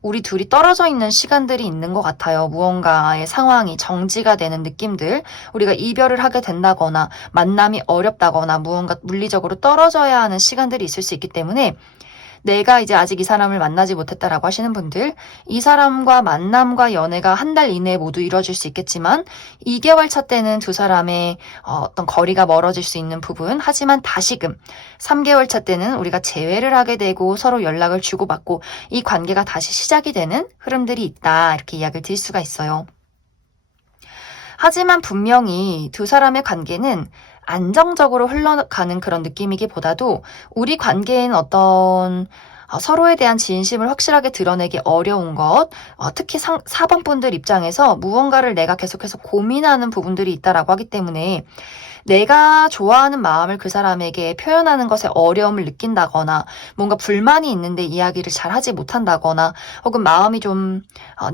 우리 둘이 떨어져 있는 시간들이 있는 것 같아요. 무언가의 상황이 정지가 되는 느낌들, 우리가 이별을 하게 된다거나, 만남이 어렵다거나, 무언가 물리적으로 떨어져야 하는 시간들이 있을 수 있기 때문에 내가 이제 아직 이 사람을 만나지 못했다라고 하시는 분들, 이 사람과 만남과 연애가 한 달 이내에 모두 이루어질 수 있겠지만 2개월 차 때는 두 사람의 어떤 거리가 멀어질 수 있는 부분, 하지만 다시금 3개월 차 때는 우리가 재회를 하게 되고 서로 연락을 주고받고 이 관계가 다시 시작이 되는 흐름들이 있다, 이렇게 이야기를 드릴 수가 있어요. 하지만 분명히 두 사람의 관계는 안정적으로 흘러가는 그런 느낌이기보다도 우리 관계에는 어떤 서로에 대한 진심을 확실하게 드러내기 어려운 것, 특히 4번 분들 입장에서 무언가를 내가 계속해서 고민하는 부분들이 있다라고 하기 때문에 내가 좋아하는 마음을 그 사람에게 표현하는 것에 어려움을 느낀다거나 뭔가 불만이 있는데 이야기를 잘 하지 못한다거나 혹은 마음이 좀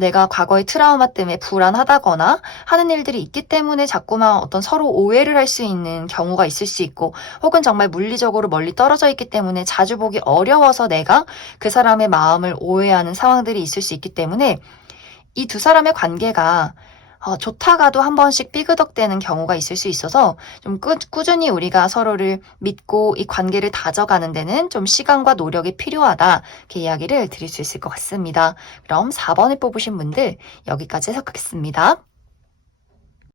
내가 과거의 트라우마 때문에 불안하다거나 하는 일들이 있기 때문에 자꾸만 어떤 서로 오해를 할 수 있는 경우가 있을 수 있고 혹은 정말 물리적으로 멀리 떨어져 있기 때문에 자주 보기 어려워서 내가 그 사람의 마음을 오해하는 상황들이 있을 수 있기 때문에 이 두 사람의 관계가 좋다가도 한 번씩 삐그덕대는 경우가 있을 수 있어서 좀 꾸준히 우리가 서로를 믿고 이 관계를 다져가는 데는 좀 시간과 노력이 필요하다, 이렇게 이야기를 드릴 수 있을 것 같습니다. 그럼 4번을 뽑으신 분들 여기까지 해석하겠습니다.